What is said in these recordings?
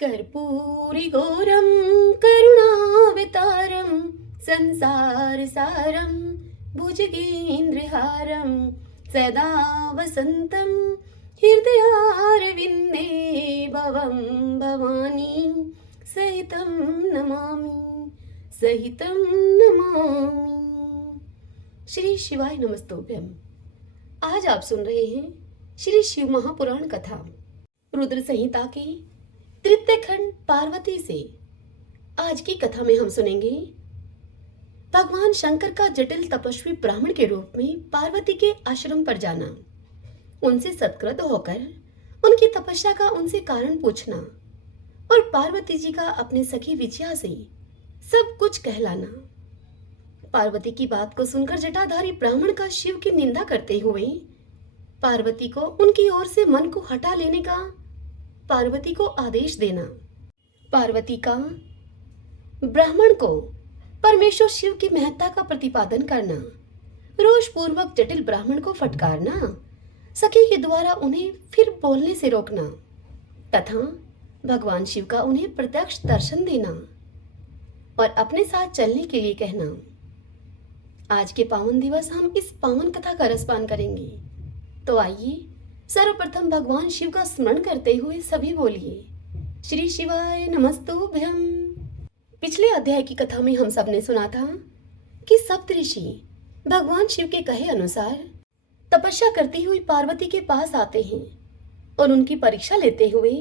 कर्पूरिघोरं करुणावतारं संसारसारं भुजगेन्द्रहारं सदा वसन्तं हृदयारविन्दे भवं भवानी सहितं नमामि। श्री शिवाय नमस्तोभ्यम। आज आप सुन रहे हैं श्री शिव महापुराण कथा रुद्र संहिता के तृतीय खंड पार्वती से। आज की कथा में हम सुनेंगे भगवान शंकर का जटिल तपस्वी ब्राह्मण के रूप में पार्वती के आश्रम पर जाना, उनसे सत्कृत होकर उनकी तपस्या का उनसे कारण पूछना और पार्वती जी का अपने सखी विजया से सब कुछ कहलाना। पार्वती की बात को सुनकर जटाधारी ब्राह्मण का शिव की निंदा करते हुए पार्वती को उनकी ओर से मन को हटा लेने का पार्वती को आदेश देना, पार्वती का ब्राह्मण को परमेश्वर शिव की महत्ता का प्रतिपादन करना, रोष पूर्वक जटिल ब्राह्मण को फटकारना, सखी के द्वारा उन्हें फिर बोलने से रोकना तथा भगवान शिव का उन्हें प्रत्यक्ष दर्शन देना और अपने साथ चलने के लिए कहना। आज के पावन दिवस हम इस पावन कथा का रसपान करेंगे, तो आइए सर्वप्रथम भगवान शिव का स्मरण करते हुए सभी बोलिए श्री शिवाय नमस्तुभ्यम। पिछले अध्याय की कथा में हम सब ने सुना था कि सप्तऋषि भगवान शिव के कहे अनुसार तपस्या करती हुई पार्वती के पास आते हैं और उनकी परीक्षा लेते हुए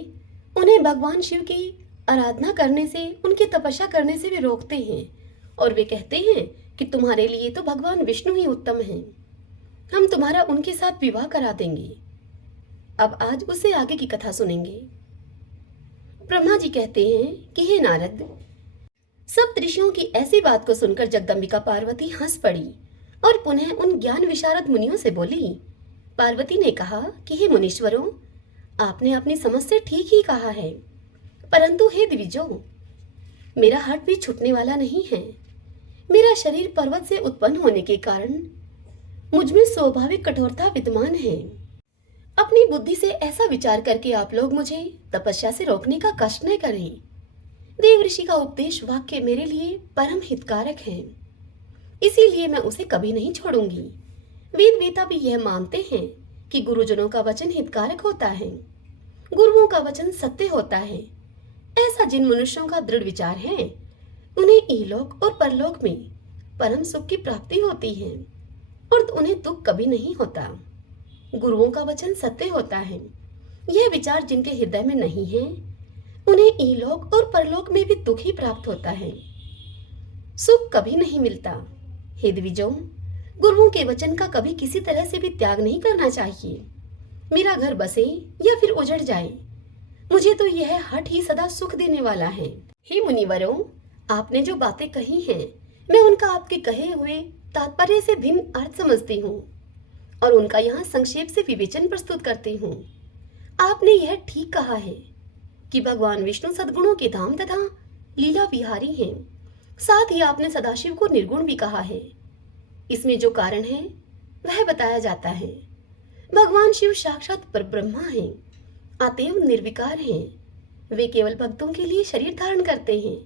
उन्हें भगवान शिव की आराधना करने से, उनकी तपस्या करने से वे रोकते हैं और वे कहते हैं कि तुम्हारे लिए तो भगवान विष्णु ही उत्तम हैं, हम तुम्हारा उनके साथ विवाह करा देंगे। अब आज उससे आगे की कथा सुनेंगे। ब्रह्मा जी कहते हैं कि हे नारद, सब ऋषियों की ऐसी बात को सुनकर जगदम्बिका पार्वती हंस पड़ी और पुनः उन ज्ञान विशारद मुनियों से बोली। पार्वती ने कहा कि हे मुनीश्वरों, आपने अपनी समझ से ठीक ही कहा है, परंतु हे द्विजों, मेरा हट भी छूटने वाला नहीं है। मेरा शरीर पर्वत से उत्पन्न होने के कारण मुझमें स्वाभाविक कठोरता विद्यमान है। अपनी बुद्धि से ऐसा विचार करके आप लोग मुझे तपस्या से रोकने का कष्ट न करें। देव ऋषि का उपदेश वाक्य मेरे लिए परम हितकारक है, इसीलिए मैं उसे कभी नहीं छोड़ूंगी। वेद वेता भी यह मानते हैं कि गुरुजनों का वचन हितकारक होता है, गुरुओं का वचन सत्य होता है। ऐसा जिन मनुष्यों का दृढ़ विचार है उन्हें इहलोक और परलोक में परम सुख की प्राप्ति होती है और उन्हें दुख कभी नहीं होता। गुरुओं का वचन सत्य होता है। यह विचार जिनके हृदय में नहीं है उन्हें इहलोक और परलोक में भी दुख ही प्राप्त होता है, सुख कभी नहीं मिलता। हे द्विजों, गुरुओं के वचन का कभी किसी तरह से भी त्याग नहीं करना चाहिए। मेरा घर बसे या फिर उजड़ जाए, मुझे तो यह हट ही सदा सुख देने वाला है। हे मुनिवरों, आपने जो बातें कही हैं मैं उनका आपके कहे हुए तात्पर्य से भिन्न अर्थ समझती हूँ और उनका यहाँ संक्षेप से विवेचन प्रस्तुत करती हूँ। आपने यह ठीक कहा है कि भगवान विष्णु सद्गुणों के धाम तथा लीला विहारी हैं। साथ ही आपने सदाशिव को निर्गुण भी कहा है। इसमें जो कारण है वह बताया जाता है। भगवान शिव साक्षात परब्रह्मा हैं, अतएव निर्विकार हैं। वे केवल भक्तों के लिए शरीर धारण करते हैं,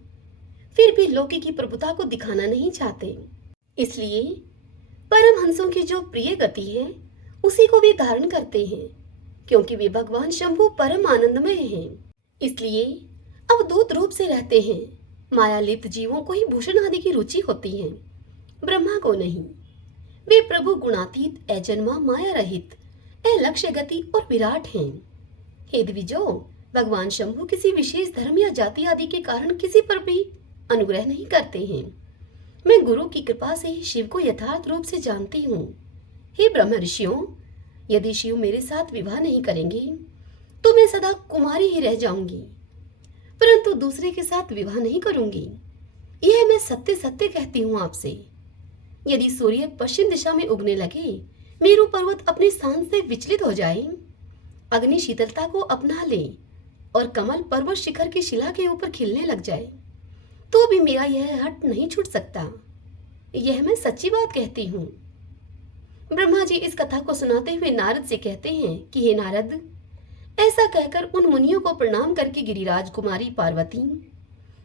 फिर भी लौकिक की प्रभुता को दिखाना नहीं चाहते। इसलिए परमहंसों की जो प्रिय गति है उसी को वे धारण करते हैं, क्योंकि वे भगवान शंभु परम आनंदमय हैं। इसलिए अवधूत रूप से रहते हैं। माया लिप्त जीवों को ही भूषण आदि की रुचि होती है, ब्रह्मा को नहीं। वे प्रभु गुणातीत, अजन्मा, माया रहित, अलक्ष्य गति और विराट हैं। हे द्विजो, भगवान शंभु किसी विशेष धर्म या जाति आदि के कारण किसी पर भी अनुग्रह नहीं करते हैं। मैं गुरु की कृपा से शिव को यथार्थ रूप से जानती हूँ। हे ब्रह्म ऋषियों, यदि शिव मेरे साथ विवाह नहीं करेंगे तो मैं सदा कुमारी ही रह जाऊंगी, परंतु दूसरे के साथ विवाह नहीं करूंगी। यह मैं सत्य सत्य कहती हूँ आपसे। यदि सूर्य पश्चिम दिशा में उगने लगे, मेरु पर्वत अपने स्थान से विचलित हो जाए, अग्नि शीतलता को अपना ले और कमल पर्वत शिखर की शिला के ऊपर खिलने लग जाए, तो भी मेरा यह हट नहीं छूट सकता। यह मैं सच्ची बात कहती हूँ। ब्रह्मा जी इस कथा को सुनाते हुए नारद से कहते हैं कि हे नारद, ऐसा कहकर उन मुनियों को प्रणाम करके गिरिराज कुमारी पार्वती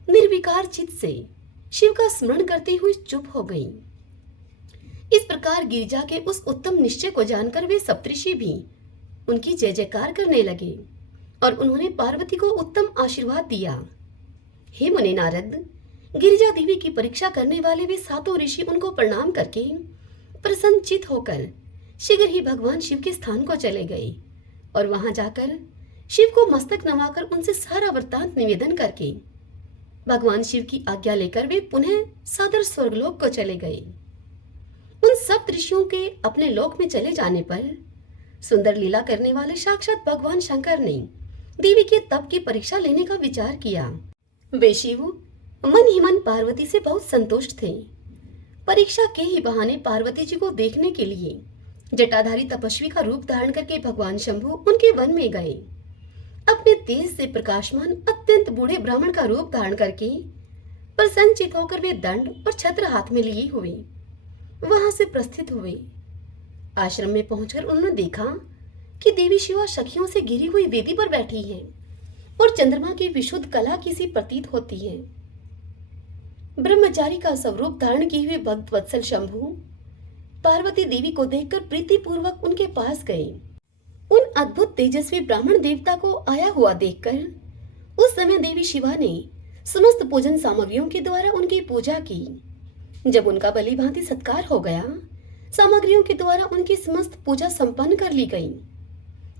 निर्विकार चित्त से शिव का स्मरण करते हुए चुप हो गई। इस प्रकार गिरिजा के उस उत्तम निश्चय को जानकर वे सप्तऋषि भी उनकी जय जयकार करने लगे और उन्होंने पार्वती को उत्तम आशीर्वाद दिया। हे मुनि नारद, गिरिजा देवी की परीक्षा करने वाले वे सातों ऋषि उनको प्रणाम करके प्रसन्नचित होकर शीघ्र ही भगवान शिव के स्थान को चले गए और वहां जाकर शिव को मस्तक नवाकर उनसे सारा वृत्तांत निवेदन करके भगवान शिव की आज्ञा लेकर वे पुनः सादर स्वर्गलोक को चले गए। उन सब ऋषियों के अपने लोक में चले जाने पर सुंदर लीला करने वाले साक्षात भगवान शंकर ने देवी के तप की परीक्षा लेने का विचार किया। वे शिव मन ही मन पार्वती से बहुत संतुष्ट थे। परीक्षा के ही बहाने पार्वती जी को देखने के लिए जटाधारी तपस्वी का रूप धारण करके भगवान शंभु उनके वन में गए। अपने तेज से प्रकाशमान अत्यंत बूढ़े ब्राह्मण का रूप धारण करके प्रसन्नचित होकर वे दंड और छत्र हाथ में लिए हुए वहां से प्रस्थित हुए। आश्रम में पहुंचकर उन्होंने देखा कि देवी शिवा सखियों से घिरी हुई वेदी पर बैठी है और चंद्रमा की विशुद्ध कला किसी प्रतीत होती है। ब्रह्मचारी का स्वरूप धारण किए हुए भक्त वत्सल शंभु पार्वती देवी को देखकर प्रीतिपूर्वक उनके पास गए। उन अद्भुत तेजस्वी ब्राह्मण देवता को आया हुआ देखकर उस समय देवी शिवा ने समस्त पूजन सामग्रियों के द्वारा उनकी पूजा की। जब उनका भली भांति सत्कार हो गया, सामग्रियों के द्वारा उनकी समस्त पूजा संपन्न कर ली गई।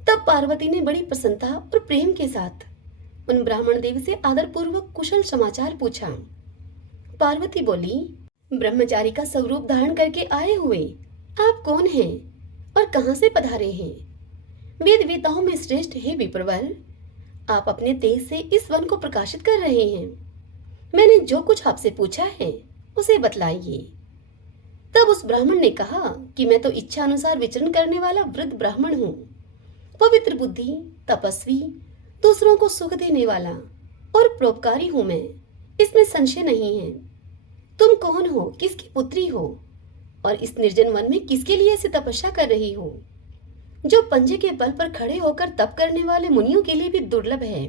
तब पार्वती ने बड़ी प्रसन्नता और प्रेम के साथ उन ब्राह्मण देव से आदरपूर्वक कुशल समाचार पूछा। पार्वती बोली, ब्रह्मचारी का स्वरूप धारण करके आए हुए आप कौन हैं और कहां से पधारे हैं? वेद वेताओं में श्रेष्ठ है विप्रवर, आप अपने तेज से इस वन को प्रकाशित कर रहे हैं। मैंने जो कुछ आपसे पूछा है उसे बतलाइए। तब उस ब्राह्मण ने कहा कि मैं तो इच्छा अनुसार विचरण करने वाला वृद्ध ब्राह्मण हूँ, पवित्र बुद्धि, तपस्वी, दूसरों को सुख देने वाला और परोपकारी हूँ मैं, इसमें संशय नहीं है। तुम कौन हो, किसकी पुत्री हो और इस निर्जन वन में किसके लिए ऐसी तपस्या कर रही हो, जो पंजे के बल पर खड़े होकर तप करने वाले मुनियों के लिए भी दुर्लभ है।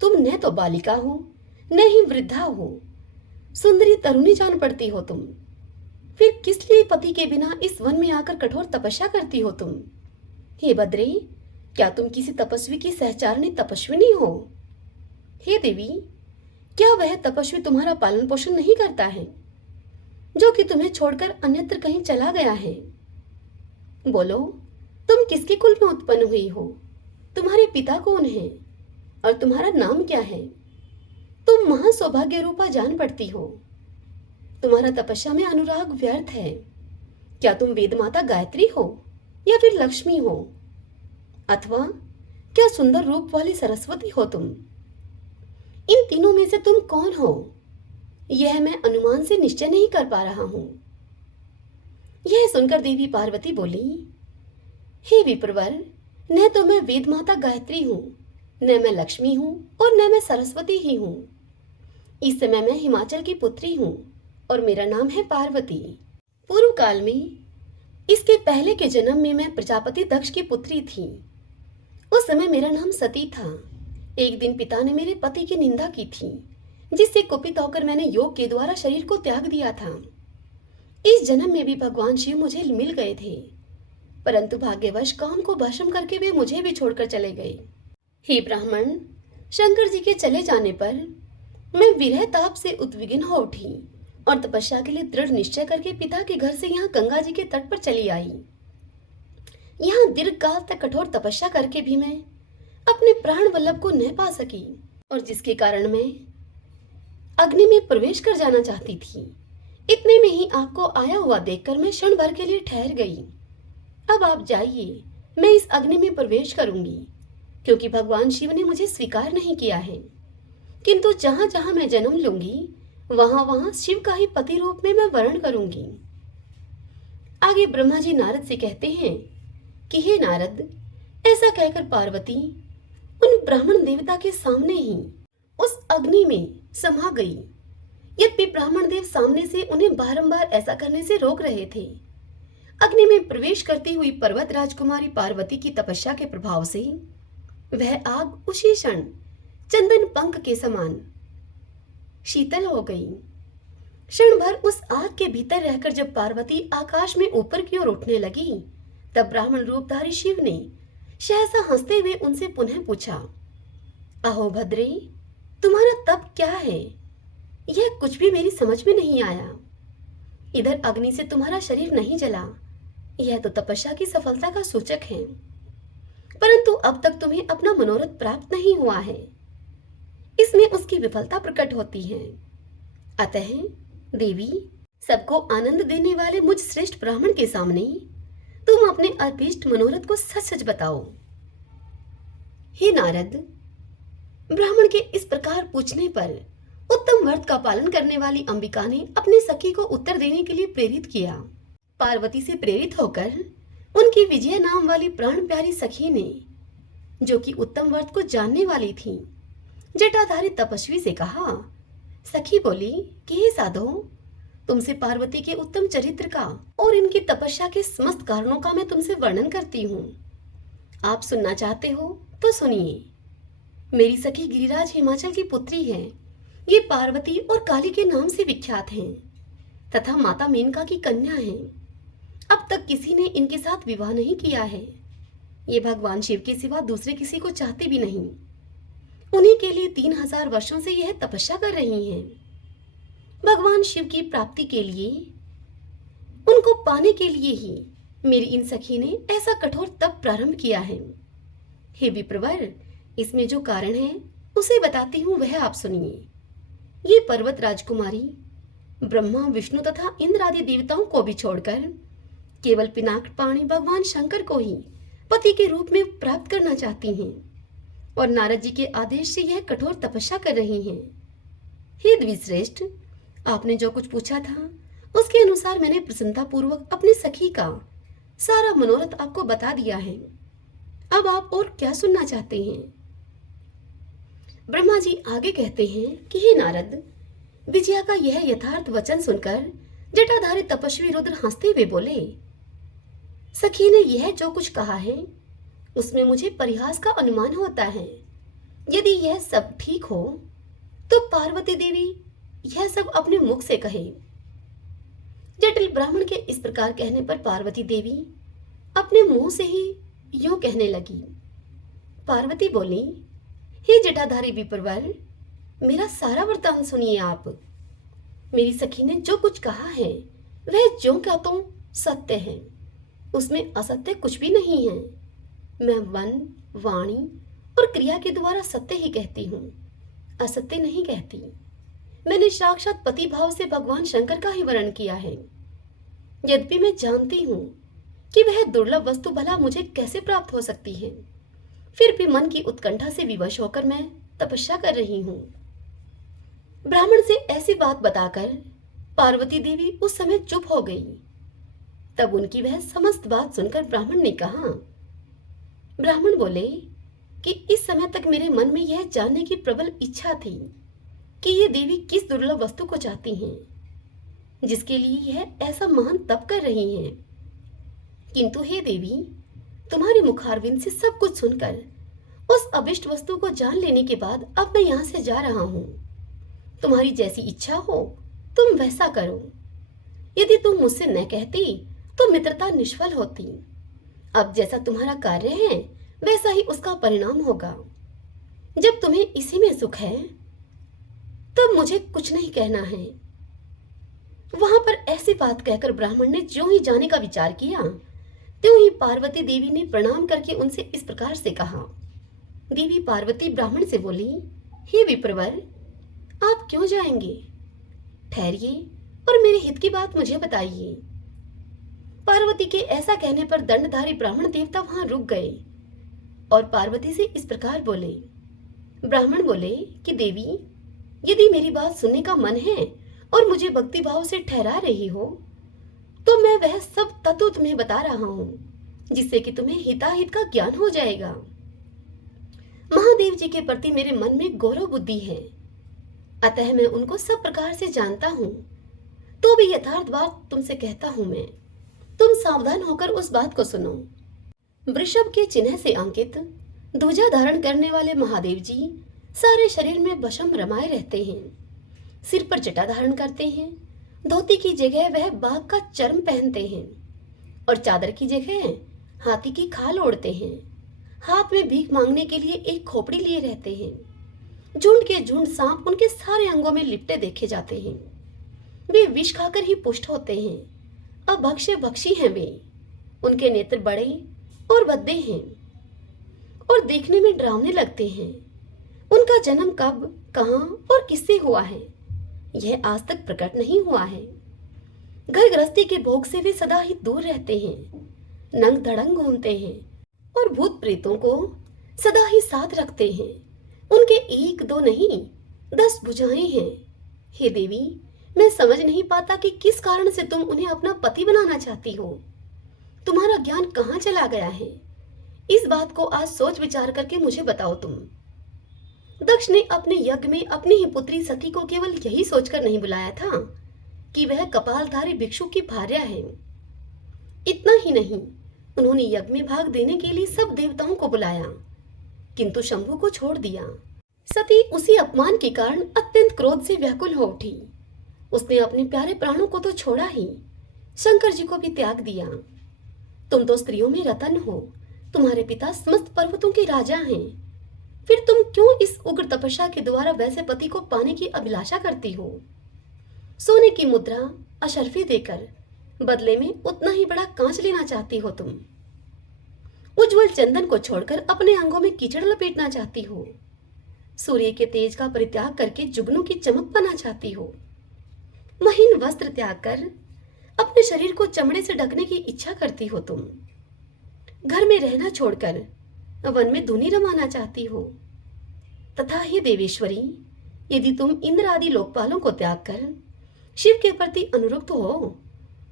तुम न तो बालिका हो न ही वृद्धा हो, सुंदरी तरुणी जान पड़ती हो तुम। फिर किस लिए पति के बिना इस वन में आकर कठोर तपस्या करती हो तुम? हे बद्रे, क्या तुम किसी तपस्वी की सहचारिणी तपस्विनी हो? हे देवी, क्या वह तपस्वी तुम्हारा पालन पोषण नहीं करता है, जो कि तुम्हें छोड़कर अन्यत्र कहीं चला गया है? बोलो, तुम किसके कुल में उत्पन्न हुई हो? तुम्हारे पिता कौन हैं और तुम्हारा नाम क्या है? तुम महासौभाग्य रूपा जान पड़ती हो। तुम्हारा तपस्या में अनुराग व्यर्थ है। क्या तुम वेद माता गायत्री हो या फिर लक्ष्मी हो, अथवा क्या सुंदर रूप वाली सरस्वती हो तुम? इन तीनों में से तुम कौन हो, यह मैं अनुमान से निश्चय नहीं कर पा रहा हूं। यह सुनकर देवी पार्वती बोली, हे विप्रवर, न तो मैं वेद माता गायत्री हूं, न मैं लक्ष्मी हूं और न मैं सरस्वती ही हूं। इस समय मैं हिमाचल की पुत्री हूं और मेरा नाम है पार्वती। पूर्व काल में, इसके पहले के जन्म में मैं प्रजापति दक्ष की पुत्री थी। उस समय मेरा नाम सती था। एक दिन पिता ने मेरे पति की निंदा की थी, जिससे कुपित होकर मैंने योग के द्वारा शरीर को त्याग दिया था। इस जन्म में भी भगवान शिव मुझे मिल गए थे, परंतु भाग्यवश काम को भस्म करके वे मुझे भी छोड़कर चले गए। हे ब्राह्मण, शंकर जी के चले जाने पर मैं विरह ताप से उद्विग्न हो उठी और तपस्या के लिए दृढ़ निश्चय करके पिता के घर से यहाँ गंगा जी के तट पर चली आई। यहाँ दीर्घ काल तक कठोर तपस्या करके भी मैं अपने प्राण वल्लभ को न पा सकी, और जिसके कारण मैं अग्नि में प्रवेश कर जाना चाहती थी। इतने में ही आपको आया हुआ देखकर मैं क्षण भर के लिए ठहर गई। अब आप जाइए, मैं इस अग्नि में प्रवेश करूंगी, क्योंकि भगवान शिव ने मुझे स्वीकार नहीं किया है। किंतु जहां जहां मैं जन्म लूंगी वहां वहां शिव का ही पति रूप में मैं वर्ण करूंगी। आगे ब्रह्मा जी नारद से कहते हैं कि हे नारद, ऐसा कहकर पार्वती उन ब्राह्मण देवता के सामने ही उस अग्नि में समा गई। यद्यपि ब्राह्मण देव सामने से उन्हें बारंबार ऐसा करने से रोक रहे थे। अग्नि में प्रवेश करती हुई पर्वत राजकुमारी पार्वती की तपस्या के प्रभाव से वह आग उसी क्षण चंदन पंख के समान शीतल हो गई। क्षण भर उस आग के भीतर रहकर जब पार्वती आकाश में ऊपर की ओर उठने लगी, तब ब्राह्मण रूपधारी शिव ने सहसा हंसते हुए उनसे पुनः पूछा, अहो भद्रे, तुम्हारा तप क्या है? यह कुछ भी मेरी समझ में नहीं आया। इधर अग्नि से तुम्हारा शरीर नहीं जला, यह तो तपस्या की सफलता का सूचक है, परंतु अब तक तुम्हें अपना मनोरथ प्राप्त नहीं हुआ है, इसमें उसकी विफलता प्रकट होती है। अतः देवी, सबको आनंद देने वाले मुझ श्रेष्ठ ब्राह्मण के सामने तुम अपने अभीष्ट मनोरथ को सच सच बताओ। हे नारद, ब्राह्मण के इस प्रकार पूछने पर उत्तम व्रत का पालन करने वाली अंबिका ने अपने सखी को उत्तर देने के लिए प्रेरित किया। पार्वती से प्रेरित होकर उनकी विजय नाम वाली प्राण प्यारी सखी ने, जो कि उत्तम व्रत को जानने वाली थी, जटाधारी तपस्वी से कहा। सखी बोली कि हे साधो, तुमसे पार्वती के उत्तम चरित्र का और इनकी तपस्या के समस्त कारणों का मैं तुमसे वर्णन करती हूँ। आप सुनना चाहते हो तो सुनिए। मेरी सखी गिरिराज हिमाचल की पुत्री है। ये पार्वती और काली के नाम से विख्यात हैं तथा माता मेनका की कन्या हैं। अब तक किसी ने इनके साथ विवाह नहीं किया है। ये भगवान शिव के सिवा दूसरे किसी को चाहते भी नहीं। उन्हीं के लिए 3000 वर्षों से यह तपस्या कर रही हैं। भगवान शिव की प्राप्ति के लिए, उनको पाने के लिए ही मेरी इन सखी ने ऐसा कठोर तप प्रारंभ किया है। हे विप्रवर, इसमें जो कारण है उसे बताती हूँ, वह आप सुनिए। ये पर्वत राजकुमारी ब्रह्मा, विष्णु तथा इंद्र आदि देवताओं को भी छोड़कर केवल पिनाक पाणी भगवान शंकर को ही पति के रूप में प्राप्त करना चाहती हैं और नारद जी के आदेश से यह कठोर तपस्या कर रही हैं। हे द्विश्रेष्ठ, आपने जो कुछ पूछा था उसके अनुसार मैंने प्रसन्नता पूर्वक अपनी सखी का सारा मनोरथ आपको बता दिया है। अब आप और क्या सुनना चाहते हैं? ब्रह्मा जी आगे कहते हैं कि हे नारद, विजया का यह यथार्थ वचन सुनकर जटाधारी तपस्वी रुद्र हंसते हुए बोले, सखी ने यह जो कुछ कहा है उसमें मुझे परिहास का अनुमान होता है। यदि यह सब ठीक हो तो पार्वती देवी यह सब अपने मुख से कहे। जटिल ब्राह्मण के इस प्रकार कहने पर पार्वती देवी अपने मुंह से ही यूं कहने लगी। पार्वती बोली, हे जटाधारी विप्रवर, मेरा सारा वृत्तांत सुनिए आप। मेरी सखी ने जो कुछ कहा है वह ज्यों का त्यों सत्य है, उसमें असत्य कुछ भी नहीं है। मैं मन, वाणी और क्रिया के द्वारा सत्य ही कहती हूँ, असत्य नहीं कहती। मैंने साक्षात पति भाव से भगवान शंकर का ही वर्णन किया है। यद्यपि मैं जानती हूँ कि वह दुर्लभ वस्तु भला मुझे कैसे प्राप्त हो सकती है, फिर भी मन की उत्कंठा से विवश होकर मैं तपस्या कर रही हूँ। ब्राह्मण से ऐसी बात बताकर पार्वती देवी उस समय चुप हो गई। तब उनकी वह समस्त बात सुनकर ब्राह्मण ने कहा। ब्राह्मण बोले कि इस समय तक मेरे मन में यह जानने की प्रबल इच्छा थी कि ये देवी किस दुर्लभ वस्तु को चाहती हैं, जिसके लिए यह ऐसा महान तप कर रही हैं। किंतु हे देवी, तुम्हारे मुखारविंद से सब कुछ सुनकर उस अभिष्ट वस्तु को जान लेने के बाद अब मैं यहाँ से जा रहा हूँ। तुम्हारी जैसी इच्छा हो तुम वैसा करो। यदि तुम मुझसे न कहती तो मित्रता निष्फल होती। अब जैसा तुम्हारा कार्य है वैसा ही उसका परिणाम होगा। जब तुम्हें इसी में सुख है तब मुझे कुछ नहीं कहना है। वहां पर ऐसी बात कहकर ब्राह्मण ने ज्यों ही जाने का विचार किया, त्यों ही पार्वती देवी ने प्रणाम करके उनसे इस प्रकार से कहा। देवी पार्वती ब्राह्मण से बोली, हे विप्रवर, आप क्यों जाएंगे? ठहरिए और मेरे हित की बात मुझे बताइए। पार्वती के ऐसा कहने पर दंडधारी ब्राह्मण देवता वहां रुक गए और पार्वती से इस प्रकार बोले। ब्राह्मण बोले कि देवी, यदि मेरी बात सुनने का मन है और मुझे भक्ति भाव से ठहरा रही हो तो मैं वह सब तत्व तुम्हें बता रहा हूं, जिससे कि तुम्हें हिताहित का ज्ञान हो जाएगा। महादेव जी के प्रति मेरे मन में गौरव बुद्धि है, अतः मैं उनको सब प्रकार से जानता हूं। तो भी यथार्थ बात तुमसे कहता हूं मैं, तुम सावधान होकर उस बात को सुनो। वृषभ के चिन्ह से अंकित ध्वजा धारण करने वाले महादेव जी सारे शरीर में भस्म रमाए रहते हैं। सिर पर जटा धारण करते हैं। धोती की जगह वह बाघ का चर्म पहनते हैं और चादर की जगह हाथी की खाल ओढ़ते हैं। हाथ में भीख मांगने के लिए एक खोपड़ी लिए रहते हैं। झुंड के झुंड सांप उनके सारे अंगों में लिपटे देखे जाते हैं। वे विष खाकर ही पुष्ट होते हैं। अभक्ष्य भक्षी हैं वे। उनके नेत्र बड़े और भद्दे हैं और देखने में डरावने लगते हैं। उनका जन्म कब, कहाँ और किससे हुआ है, यह आज तक प्रकट नहीं हुआ है। घर गृहस्थी के भोग से वे सदा ही दूर रहते हैं। नंग धड़ंग घूमते हैं और भूत प्रेतों को सदा ही साथ रखते हैं। उनके एक दो नहीं 10 भुजाएं हैं। हे देवी, मैं समझ नहीं पाता कि किस कारण से तुम उन्हें अपना पति बनाना चाहती हो। तुम्हारा ज्ञान कहाँ चला गया है? इस बात को आज सोच विचार करके मुझे बताओ तुम। दक्ष ने अपने यज्ञ में अपनी ही पुत्री सती को केवल यही सोचकर नहीं बुलाया था कि वह कपालधारी भिक्षु की भार्या है। इतना ही नहीं, उन्होंने यज्ञ में भाग देने के लिए सब देवताओं को बुलाया, किंतु शंभु को छोड़ दिया। सती उसी अपमान के कारण अत्यंत क्रोध से व्याकुल हो उठी। उसने अपने प्यारे प्राणों को तो छोड़ा ही, शंकर जी को भी त्याग दिया। तुम तो स्त्रियों में रतन हो। तुम्हारे पिता समस्त पर्वतों के राजा हैं। फिर तुम क्यों इस उग्र तपस्या के द्वारा वैसे पति को पाने की अभिलाषा करती हो? सोने की मुद्रा अशर्फी देकर बदले में उतना ही बड़ा कांच लेना चाहती हो तुम। उज्जवल चंदन को छोड़कर अपने अंगों में कीचड़ लपेटना चाहती हो। सूर्य के तेज का परित्याग करके जुगनू की चमक पाना चाहती हो। महीन वस्त्र त्याग कर अपने शरीर को चमड़े से ढकने की इच्छा करती हो तुम। घर में रहना छोड़कर वन में धुनी रमाना चाहती हो। तथा हे देवेश्वरी, यदि तुम इंद्र आदि लोकपालों को त्याग कर शिव के प्रति अनुरक्त हो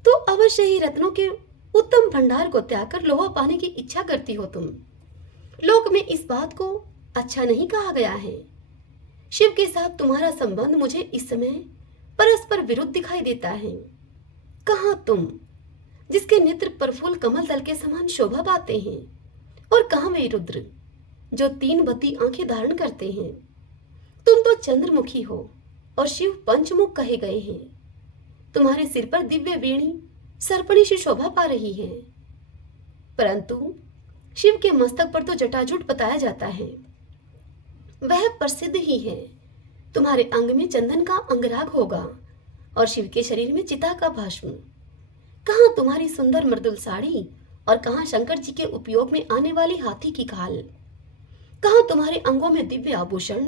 तो अवश्य ही रत्नों के उत्तम भंडार को त्याग कर लोहा पाने की इच्छा करती हो तुम। लोक में इस बात को अच्छा नहीं कहा गया है। शिव के साथ तुम्हारा संबंध मुझे इस समय परस्पर विरुद्ध दिखाई देता है। कहाँ तुम, जिसके नेत्र प्रफुल्ल कमल दल के समान शोभा पाते हैं, और कहाँ वे रुद्र जो 3 बत्ती आंखें धारण करते हैं। तुम तो चंद्रमुखी हो और शिव पंचमुख कहे गए हैं। तुम्हारे सिर पर दिव्य वेणी सर्पणी सी शोभा पा रही है, परंतु शिव के मस्तक पर तो जटाजूट बताया जाता है। वह प्रसिद्ध ही है। तुम्हारे अंग में चंदन का अंगराग होगा और शिव के शरीर में चिता का भस्म। कहाँ तुम्हारी सुंदर मृदुल साड़ी और कहाँ शंकर जी के उपयोग में आने वाली हाथी की खाल। कहाँ तुम्हारे अंगों में दिव्य आभूषण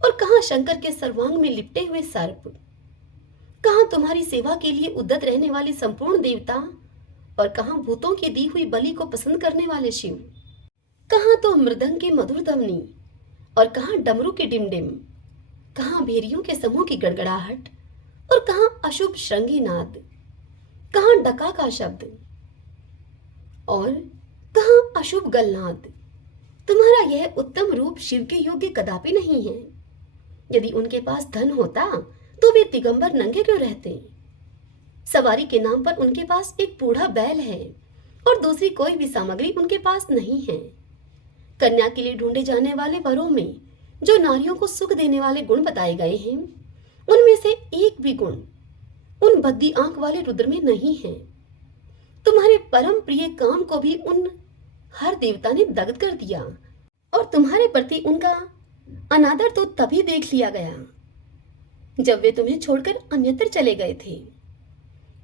और कहाँ शंकर के सर्वांग में लिपटे हुए सर्प। कहाँ तुम्हारी सेवा के लिए उद्यत रहने वाले संपूर्ण देवता और कहाँ भूतों की दी हुई बलि को पसंद करने वाले शिव। कहाँ तो मृदंग के मधुर ध्वनि और कहाँ डमरू के डिमडिम। कहाँ भेरियों के समूह की गड़गड़ाहट और कहाँ अशुभ श्रृंगी नाद। कहाँ डका का शब्द और कहाँ अशुभ गलनाद। तुम्हारा यह उत्तम रूप शिव के योग्य कदापि नहीं है। यदि उनके पास धन होता तो वे दिगंबर नंगे क्यों रहते? सवारी के नाम पर उनके पास एक बूढ़ा बैल है और दूसरी कोई भी सामग्री उनके पास नहीं है। कन्या के लिए ढूंढे जाने वाले वरों में जो नारियों को सुख देने वाले गुण बताए गए हैं, उनमें से एक भी गुण उन भद्दी आंख वाले रुद्र में नहीं है। तुम्हारे परम प्रिय काम को भी उन हर देवता ने दग्ध कर दिया और तुम्हारे प्रति उनका अनादर तो तभी देख लिया गया जब वे तुम्हें छोड़कर अन्यत्र चले गए थे।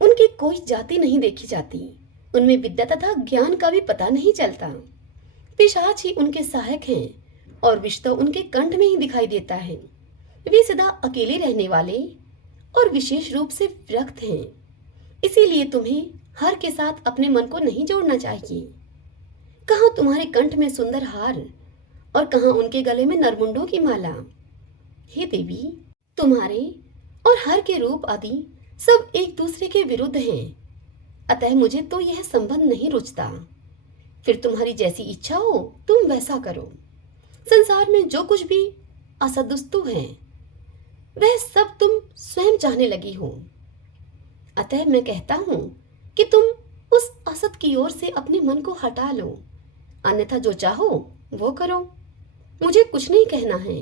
उनकी कोई जाति नहीं देखी जाती, उनमें विद्या तथा ज्ञान का भी पता नहीं चलता। पिशाच ही उनके सहायक हैं और विष तो उनके कंठ में ही दिखाई देता है। वे सदा अकेले रहने वाले और विशेष रूप से विरक्त हैं। इसीलिए तुम्हें हर के साथ अपने मन को नहीं जोड़ना चाहिए। कहाँ तुम्हारे कंठ में सुंदर हार और कहाँ उनके गले में नरमुंडों की माला। हे देवी, तुम्हारे और हर के रूप आदि सब एक दूसरे के विरुद्ध हैं, अतः मुझे तो यह संबंध नहीं रुचता। फिर तुम्हारी जैसी इच्छा हो तुम वैसा करो। संसार में जो कुछ भी असदुस्तु है वह सब तुम स्वयं चाहने लगी हो। अतः मैं कहता हूं कि तुम उस असत की ओर से अपने मन को हटा लो, अन्यथा जो चाहो वो करो, मुझे कुछ नहीं कहना है।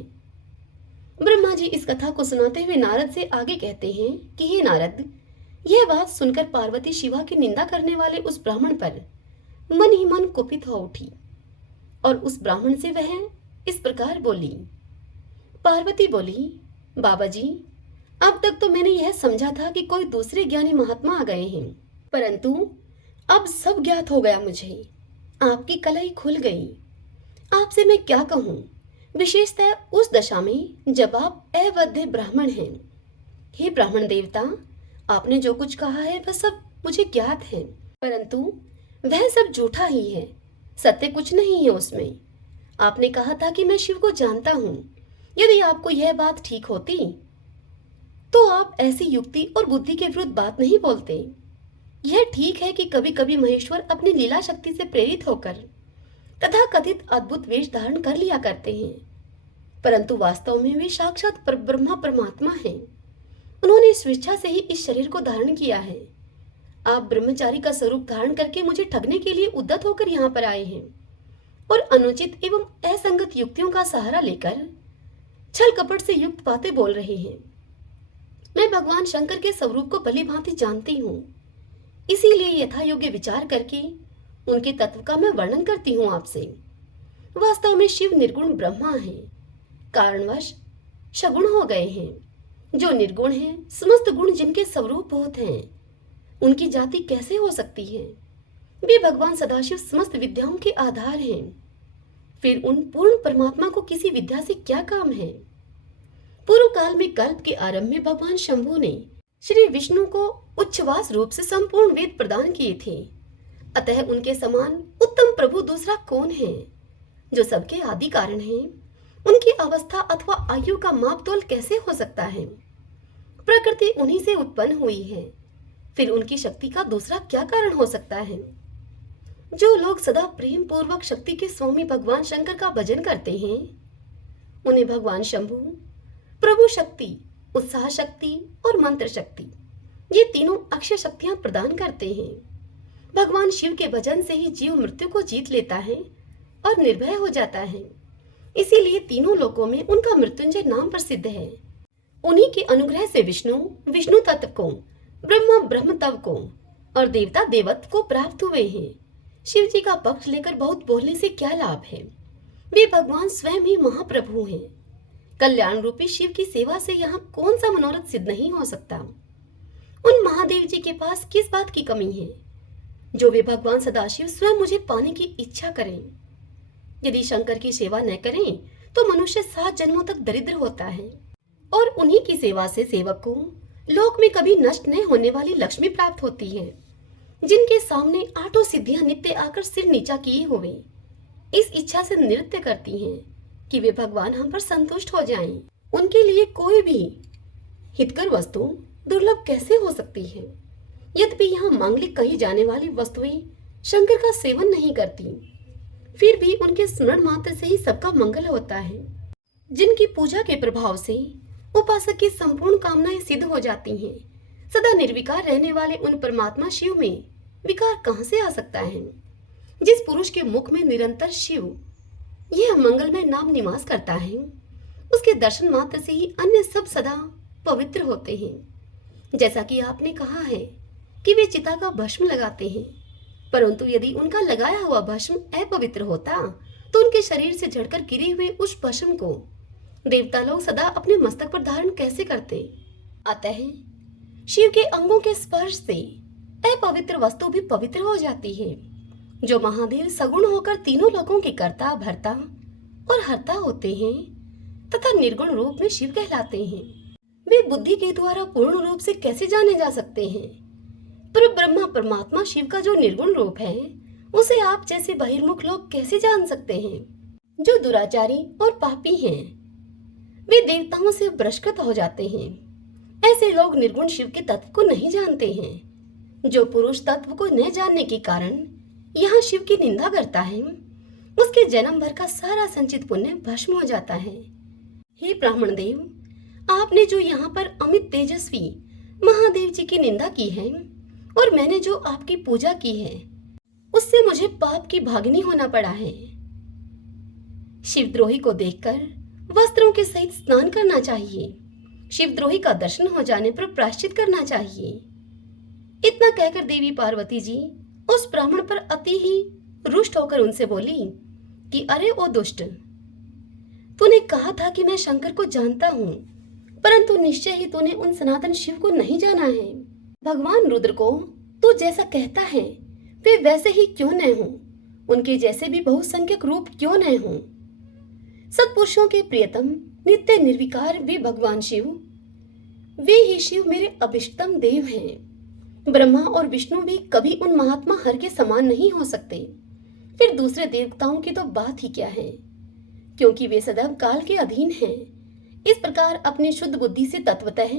ब्रह्मा जी इस कथा को सुनाते हुए नारद से आगे कहते हैं कि हे नारद, यह बात सुनकर पार्वती शिवा की निंदा करने वाले उस ब्राह्मण पर मन ही मन कुपित हो उठी और उस ब्राह्मण से वह इस प्रकार बोली। पार्वती बोली, बाबा जी, अब तक तो मैंने यह समझा था कि कोई दूसरे ज्ञानी महात्मा आ गए हैं, परंतु अब सब ज्ञात हो गया मुझे। आपकी कलाई खुल गई। आपसे मैं क्या कहूँ, विशेषतः उस दशा में जब आप अवध्य ब्राह्मण हैं। हे ब्राह्मण देवता, आपने जो कुछ कहा है वह सब मुझे ज्ञात है, परंतु वह सब झूठा ही है, सत्य कुछ नहीं है उसमें। आपने कहा था कि मैं शिव को जानता हूँ। यदि आपको यह बात ठीक होती तो आप ऐसी युक्ति और बुद्धि के विरुद्ध बात नहीं बोलते। यह ठीक है कि कभी कभी महेश्वर अपनी लीला शक्ति से प्रेरित होकर तथा कथित अद्भुत वेश धारण कर लिया करते हैं, परंतु वास्तव में वे साक्षात ब्रह्मा परमात्मा हैं। उन्होंने स्वेच्छा से ही इस शरीर को धारण किया है। आप ब्रह्मचारी का स्वरूप धारण करके मुझे ठगने के लिए उद्यत होकर यहाँ पर आए हैं और अनुचित एवं असंगत युक्तियों का सहारा लेकर छल कपट से युक्त बातें बोल रहे हैं। मैं भगवान शंकर के स्वरूप को भली भांति जानती हूँ, इसीलिए यथा योग्य विचार करके उनके तत्व का मैं वर्णन करती हूँ आपसे। वास्तव में शिव निर्गुण ब्रह्मा है, कारणवश सगुण हो गए हैं। जो निर्गुण हैं, समस्त गुण जिनके स्वरूप बहुत हैं, उनकी जाति कैसे हो सकती है? वे भगवान सदाशिव समस्त विद्याओं के आधार हैं। फिर उन पूर्ण परमात्मा को किसी विद्या से क्या काम है? पूर्व काल में कल्प के आरंभ में भगवान शंभु ने श्री विष्णु को उच्छ्वास रूप से संपूर्ण वेद प्रदान किए थे। अतः उनके समान उत्तम प्रभु दूसरा कौन है? जो सबके आदि कारण हैं, उनकी अवस्था अथवा आयु का मापतोल कैसे हो सकता है? प्रकृति उन्हीं से उत्पन्न हुई है, फिर उनकी शक्ति का दूसरा क्या कारण हो सकता है? जो लोग सदा प्रेम पूर्वक शक्ति के स्वामी भगवान शंकर का भजन करते हैं, उन्हें भगवान शंभु प्रभु शक्ति, उत्साह शक्ति और मंत्र शक्ति, ये तीनों अक्षय शक्तियां प्रदान करते हैं। भगवान शिव के भजन से ही जीव मृत्यु को जीत लेता है और निर्भय हो जाता है। इसीलिए तीनों लोकों में उनका मृत्युंजय नाम प्रसिद्ध है। उन्हीं के अनुग्रह से विष्णु विष्णु तत्व को, ब्रह्मा ब्रह्म तत्व को और देवता देवत्व को प्राप्त हुए हैं। शिव जी का पक्ष लेकर बहुत बोलने से क्या लाभ है? वे भगवान स्वयं ही महाप्रभु हैं। कल्याण रूपी शिव की सेवा से यहाँ कौन सा मनोरथ सिद्ध नहीं हो सकता? उन महादेव जी के पास किस बात की कमी है जो वे भगवान सदाशिव स्वयं मुझे पाने की इच्छा करें? यदि शंकर की सेवा न करें तो मनुष्य 7 जन्मों तक दरिद्र होता है और उन्हीं की सेवा से सेवक को लोक में कभी नष्ट न होने वाली लक्ष्मी प्राप्त होती है, जिनके सामने 8 सिद्धियां नित्य आकर सिर नीचा किए हुए इस इच्छा से नृत्य करती हैं कि वे भगवान हम पर संतुष्ट हो जाएं। उनके लिए कोई भी हितकर वस्तु दुर्लभ कैसे हो सकती है? यद्यपि यहाँ मांगलिक कही जाने वाली वस्तुएं शंकर का सेवन नहीं करती, फिर भी उनके स्मरण मात्र से ही सबका मंगल होता है। जिनकी पूजा के प्रभाव से उपासक की संपूर्ण कामनाएं सिद्ध हो जाती हैं, सदा निर्विकार रहने वाले उन परमात्मा शिव में विकार कहां से आ सकता है? जिस पुरुष के मुख में निरंतर शिव यह मंगलमय नाम निवास करता है, उसके दर्शन मात्र से ही अन्य सब सदा पवित्र होते हैं। जैसा कि आपने कहा है कि वे चिता का भस्म लगाते हैं, परंतु यदि उनका लगाया हुआ भस्म अपवित्र होता तो उनके शरीर से झड़कर गिरे हुए उस भस्म को देवता लोग सदा अपने मस्तक पर धारण कैसे करते? अतः शिव के अंगों के स्पर्श से अपवित्र वस्तु भी पवित्र हो जाती है। जो महादेव सगुण होकर तीनों लोकों के कर्ता, भर्ता और हर्ता होते हैं तथा निर्गुण रूप में शिव कहलाते हैं, वे बुद्धि के द्वारा पूर्ण रूप से कैसे जाने जा सकते हैं? पर ब्रह्मा परमात्मा शिव का जो निर्गुण रूप है, उसे आप जैसे बहिर्मुख लोग कैसे जान सकते हैं? जो दुराचारी और पापी हैं, वे देवताओं से बहिष्कृत हो जाते हैं। ऐसे लोग निर्गुण शिव के तत्व को नहीं जानते हैं। जो पुरुष तत्व को न जानने के कारण यहाँ शिव की निंदा करता है, उसके जन्म भर का सारा संचित पुण्य भस्म हो जाता है। हे ब्राह्मण देव, आपने जो यहाँ पर अमित तेजस्वी महादेव जी की निंदा की है और मैंने जो आपकी पूजा की है, उससे मुझे पाप की भागिनी होना पड़ा है। शिवद्रोही को देखकर वस्त्रों के सहित स्नान करना चाहिए। शिवद्रोही का दर्शन हो जाने पर प्रायश्चित करना चाहिए। इतना कहकर देवी पार्वती जी उस ब्राह्मण पर अति ही रुष्ट होकर उनसे बोली कि अरे ओ दुष्ट, तूने कहा था कि मैं शंकर को जानता हूँ, परंतु निश्चय ही तूने उन सनातन शिव को नहीं जाना है। भगवान रुद्र को तू जैसा कहता है वे वैसे ही क्यों न हों, उनके जैसे भी बहुसंख्यक रूप क्यों न हों। सत्पुरुषों के प्रियतम नित्य निर्विकार भी भगवान शिव, वे ही शिव मेरे अभिष्टतम देव हैं। ब्रह्मा और विष्णु भी कभी उन महात्मा हर के समान नहीं हो सकते, फिर दूसरे देवताओं की तो बात ही क्या है, क्योंकि वे सदैव काल के अधीन हैं। इस प्रकार अपनी शुद्ध बुद्धि से तत्वतः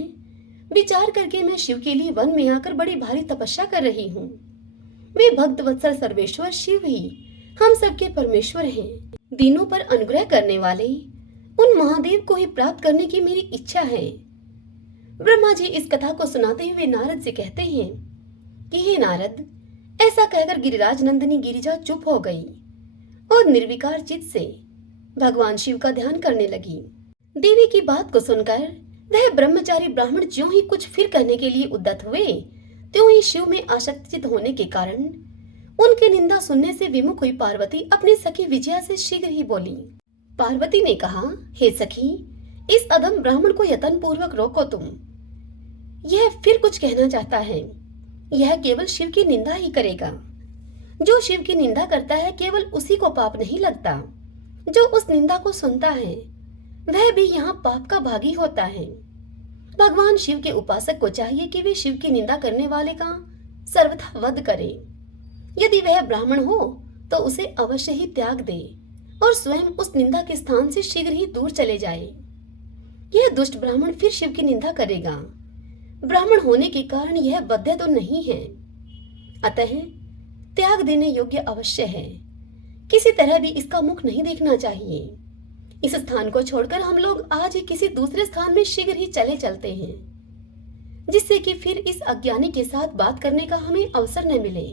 विचार करके मैं शिव के लिए वन में आकर बड़ी भारी तपस्या कर रही हूँ। वे भक्त वत्सल सर्वेश्वर शिव ही हम सबके परमेश्वर हैं। दीनों पर अनुग्रह करने वाले उन महादेव को ही प्राप्त करने की मेरी इच्छा है। ब्रह्मा जी इस कथा को सुनाते हुए नारद से कहते हैं कि हे नारद, ऐसा कहकर गिरिराज नंदिनी गिरिजा चुप हो गई और निर्विकार चित्त से भगवान शिव का ध्यान करने लगी। देवी की बात को सुनकर वह ब्रह्मचारी ब्राह्मण ज्यों ही कुछ फिर कहने के लिए उद्यत हुए, त्यों ही शिव में आसक्तिचित होने के कारण उनकी निंदा सुनने से विमुख हुई पार्वती अपनी सखी विजया से शीघ्र ही बोली। पार्वती ने कहा, हे सखी, इस अधम ब्राह्मण को यत्न पूर्वक रोको तुम। यह फिर कुछ कहना चाहता है। यह केवल शिव की निंदा ही करेगा। जो शिव की निंदा करता है केवल उसी को पाप नहीं लगता, जो उस निंदा को सुनता है वह भी यहाँ पाप का भागी होता है। भगवान शिव के उपासक को चाहिए कि वे शिव की निंदा करने वाले का सर्वथा वध करे। यदि वह ब्राह्मण हो तो उसे अवश्य ही त्याग दे और स्वयं उस निंदा के स्थान से शीघ्र ही दूर चले जाए। यह दुष्ट ब्राह्मण फिर शिव की निंदा करेगा। ब्राह्मण होने के कारण यह बद्ध तो नहीं है, अतः त्याग देने योग्य अवश्य है। किसी तरह भी इसका मुख नहीं देखना चाहिए। इस स्थान को छोड़कर हम लोग आज ही किसी दूसरे स्थान में शीघ्र ही चले चलते हैं, जिससे कि फिर इस अज्ञानी के साथ बात करने का हमें अवसर न मिले।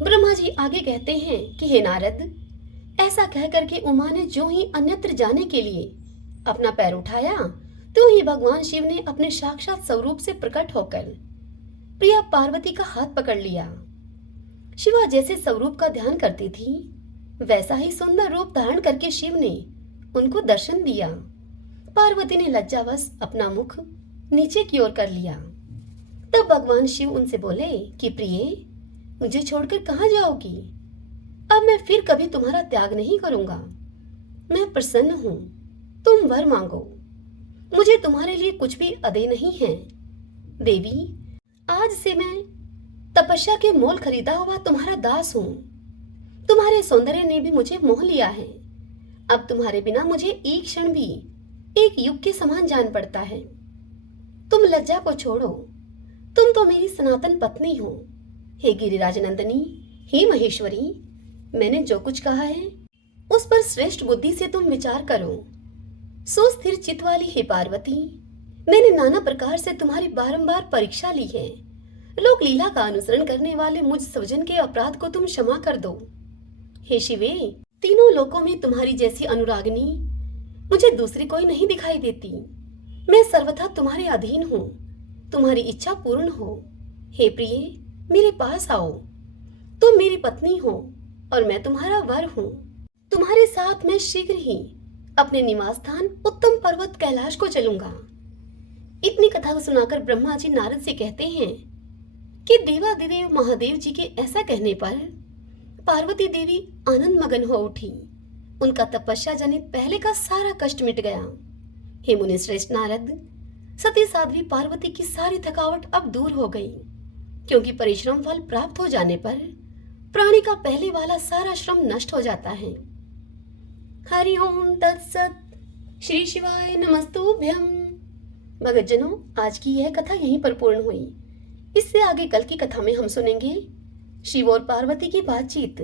ब्रह्मा जी आगे कहते हैं कि हे नारद, ऐसा कहकर के उमा ने जो ही अन्यत्र जाने के लिए अपना पैर उठाया, तो ही भगवान शिव ने अपने साक्षात स्वरूप से प्रकट होकर प्रिया पार्वती का हाथ पकड़ लिया। शिवा जैसे स्वरूप का ध्यान करती थी, वैसा ही सुंदर रूप धारण करके शिव ने उनको दर्शन दिया। पार्वती ने लज्जावश अपना मुख नीचे की ओर कर लिया। तब भगवान शिव उनसे बोले कि प्रिय, मुझे छोड़कर कहाँ जाओगी? अब मैं फिर कभी तुम्हारा त्याग नहीं करूंगा। मैं प्रसन्न हूँ, तुम वर मांगो। मुझे तुम्हारे लिए कुछ भी अदे नहीं है। देवी, आज से मैं तपस्या के मोल खरीदा हुआ तुम्हारा दास हूँ। तुम्हारे सौंदर्य ने भी मुझे मोह लिया है। अब तुम्हारे बिना मुझे एक क्षण भी एक युग के समान जान पड़ता है। तुम लज्जा को छोड़ो, तुम तो मेरी सनातन पत्नी हो। हे गिरिराज नंदिनी, हे महेश्वरी, मैंने जो कुछ कहा है उस पर श्रेष्ठ बुद्धि से तुम विचार करो। सुस्थिर चित्त वाली हे पार्वती, मैंने नाना प्रकार से तुम्हारी बारंबार परीक्षा ली है। लोक लीला का अनुसरण करने वाले मुझ स्वजन के अपराध को तुम क्षमा कर दो। हे शिवे, तीनों लोकों में तुम्हारी जैसी अनुरागिनी मुझे दूसरी कोई नहीं दिखाई देती। मैं सर्वथा तुम्हारे अधीन हूँ, तुम्हारी इच्छा पूर्ण हो। हे प्रिय, मेरे पास आओ। तुम मेरी पत्नी हो और मैं तुम्हारा वर हूँ। तुम्हारे साथ मैं शीघ्र ही अपने निवास स्थान उत्तम पर्वत कैलाश को चलूंगा। इतनी कथा को सुनाकर ब्रह्मा जी नारद से कहते हैं कि देवादिदेव महादेव जी के ऐसा कहने पर पार्वती देवी आनंद मगन हो उठी। उनका तपस्या जनित पहले का सारा कष्ट मिट गया। हे मुनि श्रेष्ठ नारद, सती साध्वी पार्वती की सारी थकावट अब दूर हो गई, क्योंकि परिश्रम फल प्राप्त हो जाने पर प्राणी का पहले वाला सारा श्रम नष्ट हो जाता है। हरि ओम तत्सत। श्री शिवाय नमस्तुभ्यम। भगतजनों, आज की यह कथा यहीं पर पूर्ण हुई। इससे आगे कल की कथा में हम सुनेंगे शिव और पार्वती की बातचीत,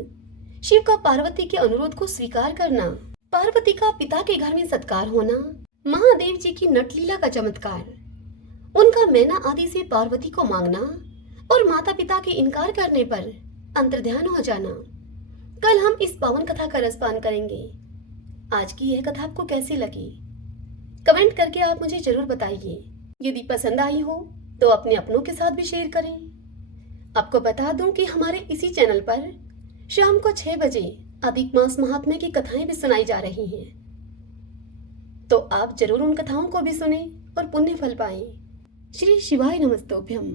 शिव का पार्वती के अनुरोध को स्वीकार करना, पार्वती का पिता के घर में सत्कार होना, महादेव जी की नटलीला का चमत्कार, उनका मैना आदि से पार्वती को मांगना और माता पिता के इनकार करने पर अंतर्ध्यान हो जाना, कल हम इस पावन कथा का रसपान करेंगे। आज की यह कथा आपको कैसी लगी, कमेंट करके आप मुझे जरूर बताइए। यदि पसंद आई हो तो अपने अपनों के साथ भी शेयर करें। आपको बता दूं कि हमारे इसी चैनल पर शाम को 6 बजे अधिक मास महात्म्य की कथाएं भी सुनाई जा रही हैं, तो आप जरूर उन कथाओं को भी सुने और पुण्य फल पाएं। श्री शिवाय नमस्तोभ्यम।